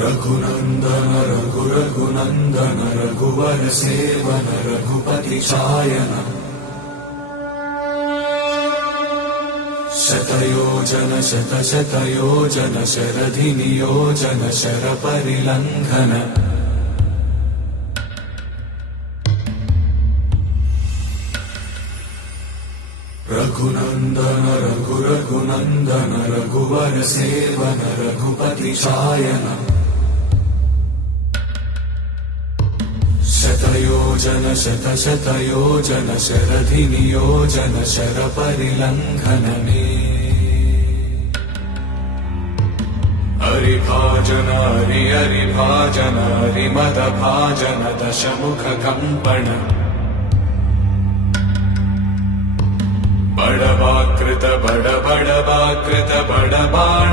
रघुनन्दन रघुरघुनन्दन रघुवर सेवन रघुपति चायन शतयोजन शतशतयोजन शरधि नियोजन शरपरिलङ्घन रघुनन्दन रघुरघुनन्दन रघुवर सेवन रघुपति चायन शतयोजन शतशतयोजन शरधि नियोजन शरपरिलङ्घन हरिभाजन हरिभाजन हरिमदभाजन दशमुख कम्पण बड़वाकृत बड़वाकृत बड़बाण